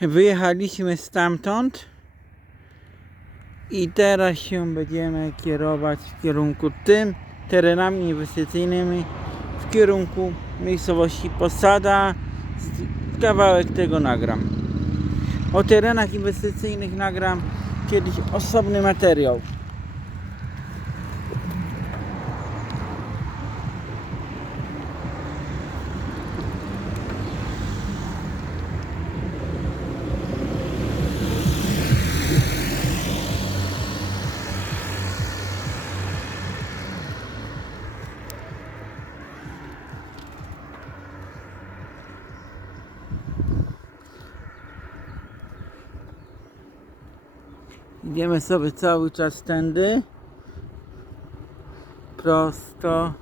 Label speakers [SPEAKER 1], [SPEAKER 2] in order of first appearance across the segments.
[SPEAKER 1] Wyjechaliśmy stamtąd i teraz się będziemy kierować w kierunku tym terenami inwestycyjnymi w kierunku miejscowości Posada. Kawałek tego nagram. O terenach inwestycyjnych nagram kiedyś osobny materiał. Idziemy sobie cały czas tędy. Prosto.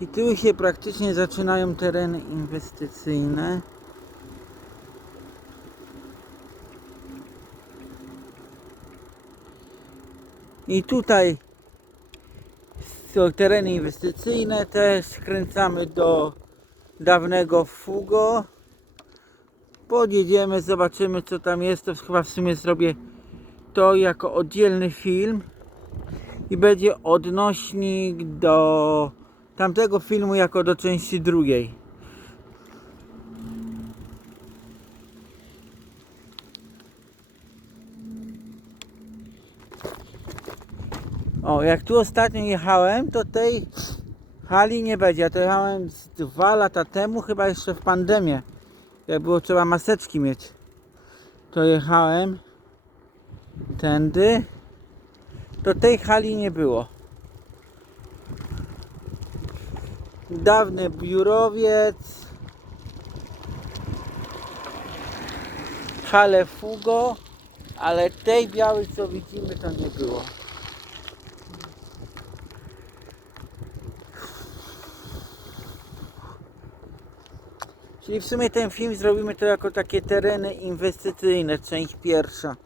[SPEAKER 1] I tu się praktycznie zaczynają tereny inwestycyjne. I tutaj są tereny inwestycyjne, też skręcamy do dawnego Fugo. Podjedziemy, zobaczymy co tam jest. To chyba w sumie zrobię to jako oddzielny film i będzie odnośnik do tamtego filmu jako do części drugiej. O, jak tu ostatnio jechałem, to tej hali nie będzie. Ja to jechałem dwa lata temu, chyba jeszcze w pandemię. Jak było trzeba maseczki mieć. To jechałem tędy. To tej hali nie było. Dawny biurowiec. Hale Fugo. Ale tej białej co widzimy to nie było. Czyli w sumie ten film zrobimy to jako takie tereny inwestycyjne, część pierwsza.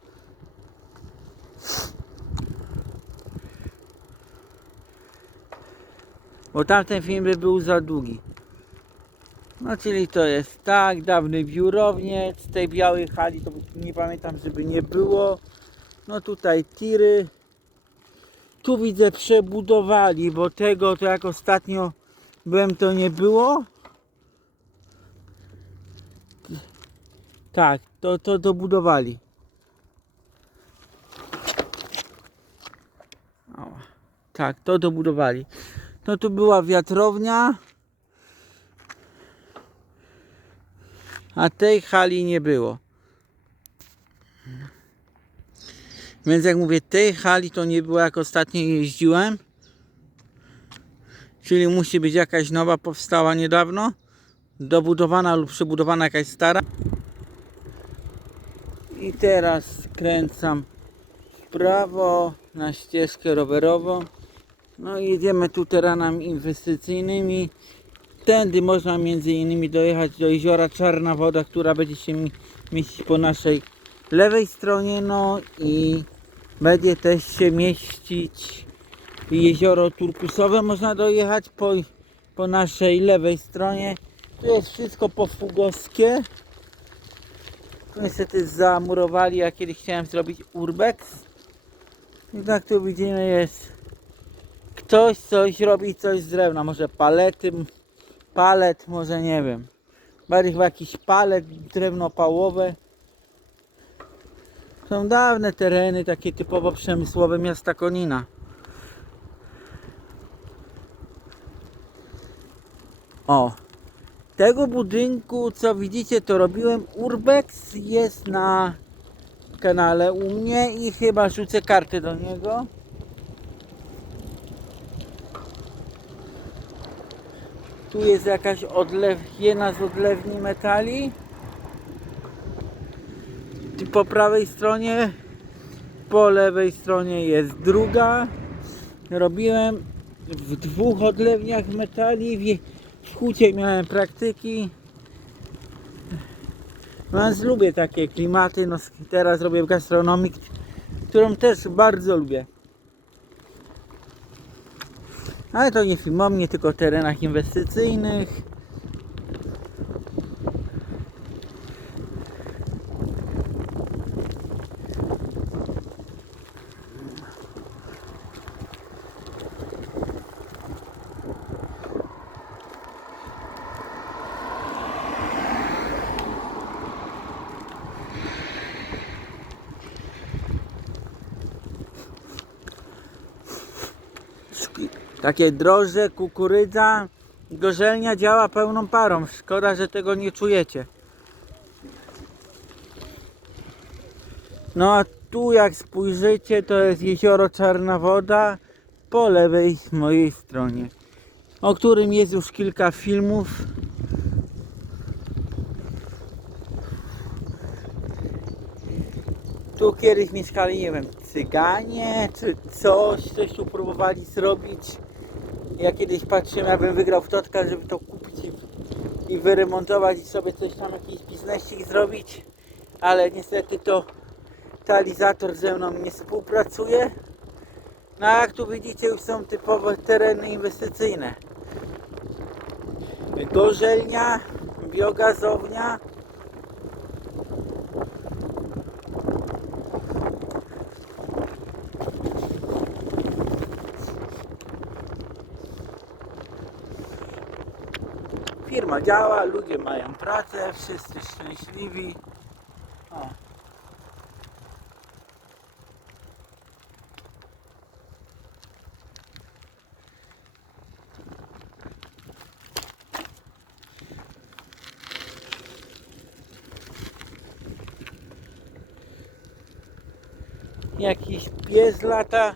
[SPEAKER 1] Bo tamten film by był za długi. No czyli to jest tak, dawny biurowniec, tej białej hali to nie pamiętam, żeby nie było. No tutaj tiry. Tu widzę przebudowali, bo tego to jak ostatnio byłem to nie było. Tak, to, to dobudowali. Tak, to dobudowali. No tu była wiatrownia. A tej hali nie było. Więc jak mówię, tej hali to nie było jak ostatnio jeździłem. Czyli musi być jakaś nowa powstała niedawno. Dobudowana lub przebudowana jakaś stara. I teraz skręcam w prawo na ścieżkę rowerową. No i jedziemy tu terenami inwestycyjnymi. Tędy można między innymi dojechać do jeziora Czarna Woda, która będzie się mi- mieścić po naszej lewej stronie. No i będzie też się mieścić jezioro Turkusowe. Można dojechać po, po naszej lewej stronie. Tu jest wszystko pofugowskie. Niestety zamurowali, ja kiedyś chciałem zrobić urbex. I tak tu widzimy jest ktoś coś robi coś z drewna, może palety, palet, może nie wiem. Bardziej chyba jakiś palet, drewno pałowe. Są dawne tereny, takie typowo przemysłowe miasta Konina. O, tego budynku, co widzicie, to robiłem urbex, jest na kanale u mnie i chyba rzucę kartę do niego. Tu jest jakaś odlew, jedna z odlewni metali. Po prawej stronie, po lewej stronie jest druga. Robiłem w dwóch odlewniach metali. Hucie miałem praktyki. Więc lubię takie klimaty. No, teraz robię gastronomię, którą też bardzo lubię. Ale to nie filmownie, tylko terenach inwestycyjnych. Takie drożdże, kukurydza, gorzelnia działa pełną parą. Szkoda, że tego nie czujecie. No a tu jak spojrzycie, to jest jezioro Czarna Woda po lewej mojej stronie, o którym jest już kilka filmów. Tu kiedyś mieszkali, nie wiem, cyganie czy coś, coś tu próbowali zrobić. Ja kiedyś patrzyłem, jakbym wygrał w Totka, żeby to kupić i, i wyremontować i sobie coś tam, jakiś biznesik zrobić. Ale niestety to totalizator ze mną nie współpracuje. No a jak tu widzicie, już są typowe tereny inwestycyjne. Gorzelnia, biogazownia. Działa, ludzie mają pracę, wszyscy szczęśliwi. O. Jakiś pies lata,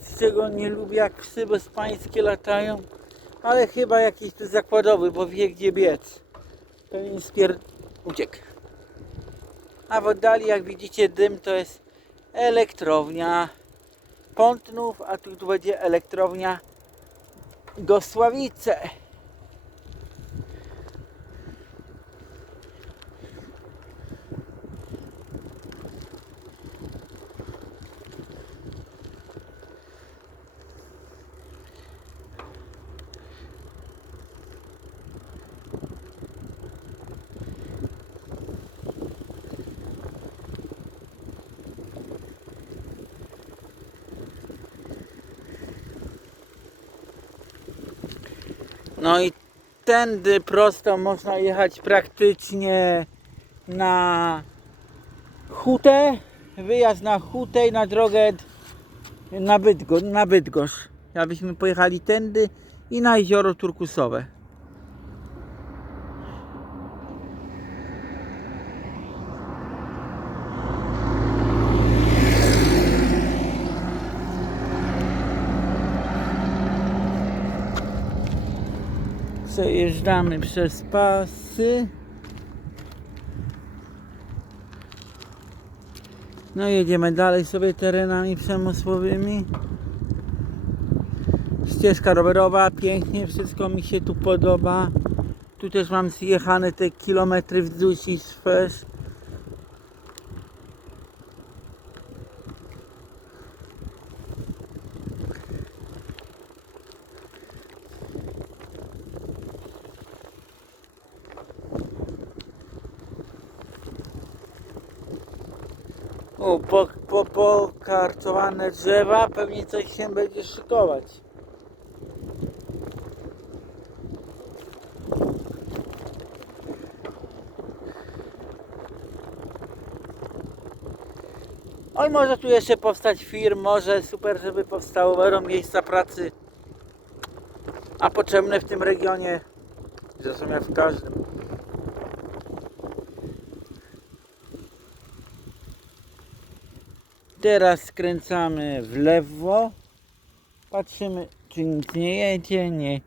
[SPEAKER 1] z czego nie lubię jak psy bezpańskie latają, ale chyba jakiś tu zakładowy, bo wie gdzie biec. Pewnie spier... uciekł. A w oddali jak widzicie dym to jest elektrownia Pątnów, a tu, będzie elektrownia Gosławice. No i tędy prosto można jechać praktycznie na Hutę, wyjazd na Hutę i na drogę na, Bydgo, na Bydgoszcz. Abyśmy pojechali tędy i na jezioro Turkusowe. Przejeżdżamy przez pasy. No jedziemy dalej sobie terenami przemysłowymi. Ścieżka rowerowa, pięknie, wszystko mi się tu podoba. Tu też mam zjechane te kilometry wzdłuż i wszerz. O, po, po, pokarczowane drzewa, pewnie coś się będzie szykować. Oj, może tu jeszcze powstać firm, może super, żeby powstało będą miejsca pracy, a potrzebne w tym regionie, zresztą jak w każdym. Teraz skręcamy w lewo. Patrzymy, czy nic nie jedzie. Nie,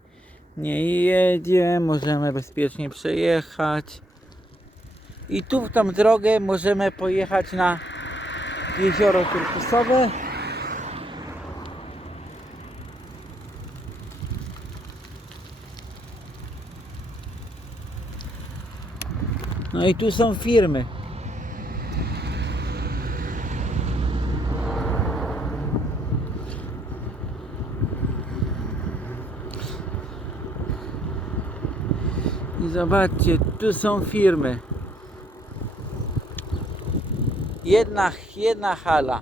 [SPEAKER 1] nie jedzie. Możemy bezpiecznie przejechać. I tu w tą drogę możemy pojechać na jezioro turkusowe. No i tu są firmy. I zobaczcie, tu są firmy. Jedna, jedna hala,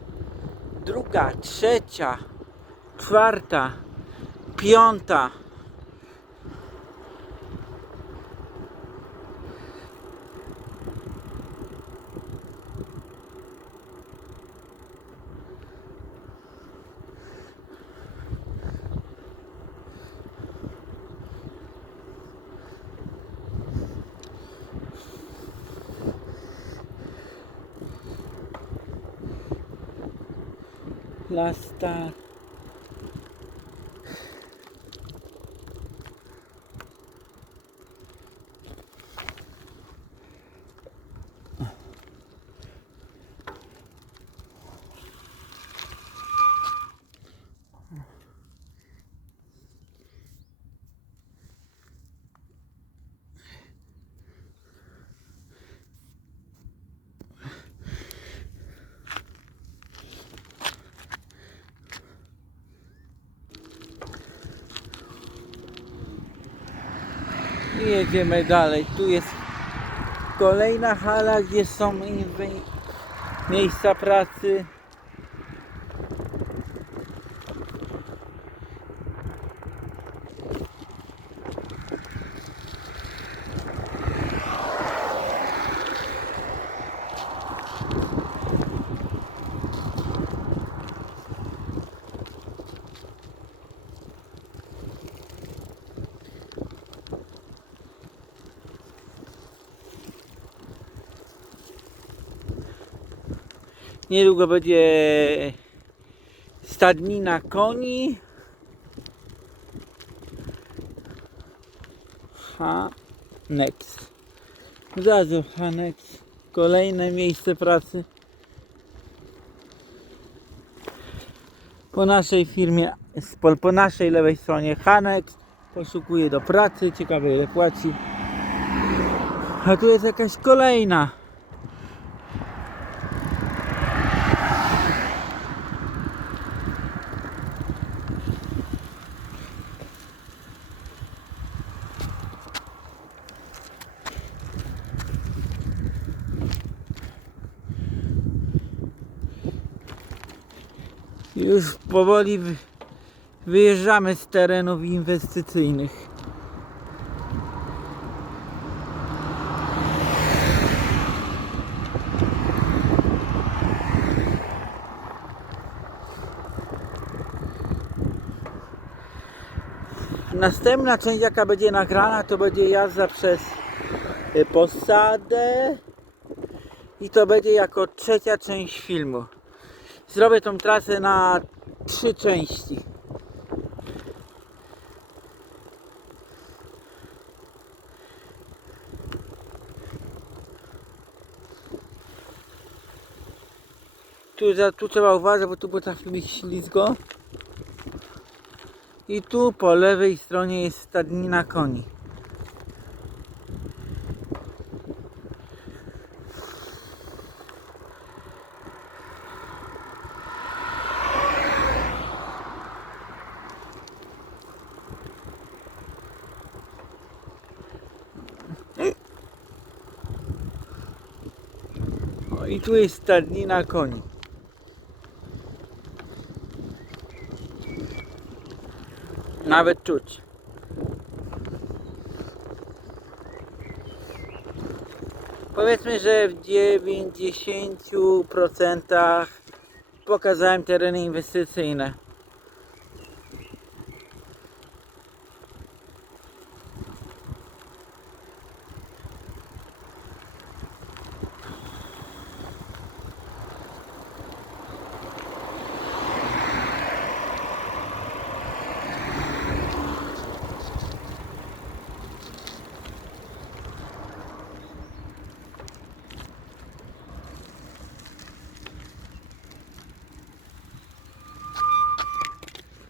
[SPEAKER 1] druga, trzecia, czwarta, piąta. রাস্তা jedziemy dalej. Tu jest kolejna hala, gdzie są miejsca pracy. Niedługo będzie stadnina koni. Hanex. Zaraz Hanex. Kolejne miejsce pracy. Po naszej firmie, po, po naszej lewej stronie Hanex. Poszukuje do pracy. Ciekawe ile płaci. A tu jest jakaś kolejna. Już powoli wy- wyjeżdżamy z terenów inwestycyjnych. Następna część jaka będzie nagrana to będzie jazda przez y, posadę i to będzie jako trzecia część filmu. Zrobię tą trasę na trzy części. Tu, tu trzeba uważać, bo tu potrafi być ślizgo. I tu po lewej stronie jest stadnina koni. I tu jest stadnina koni. Nawet czuć. Powiedzmy, że w 90% pokazałem tereny inwestycyjne.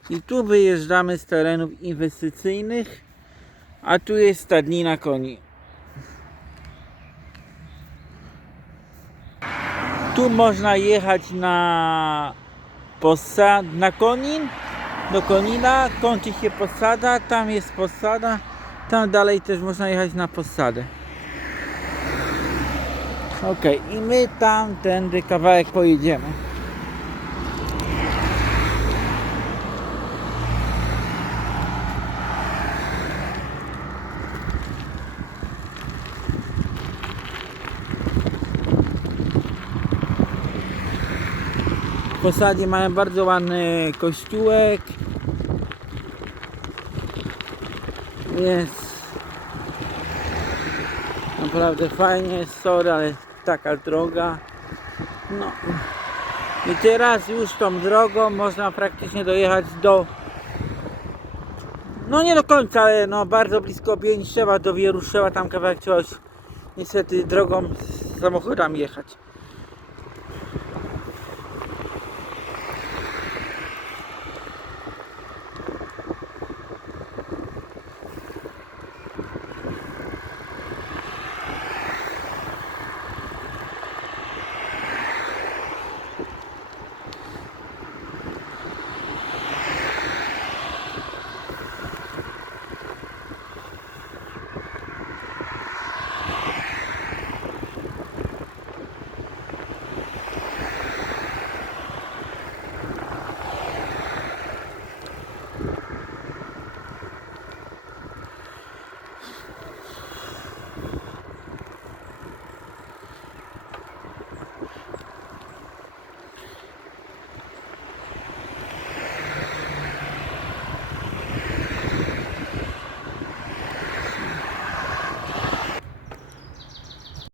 [SPEAKER 1] I tu wyjeżdżamy z terenów inwestycyjnych, a tu jest stadnina koni. Tu można jechać na posad, na Konin, do Konina, kończy się posada, tam jest posada Tam dalej też można jechać na posadę. Okej, i my tam tędy kawałek pojedziemy. Posadzie mają bardzo ładny kościółek. Jest naprawdę fajnie, sorry, ale taka droga. No. I teraz już tą drogą można praktycznie dojechać do no nie do końca, ale no bardzo blisko Bieniszczewa do Wieruszewa, tam kawałek trzeba niestety drogą z jechać.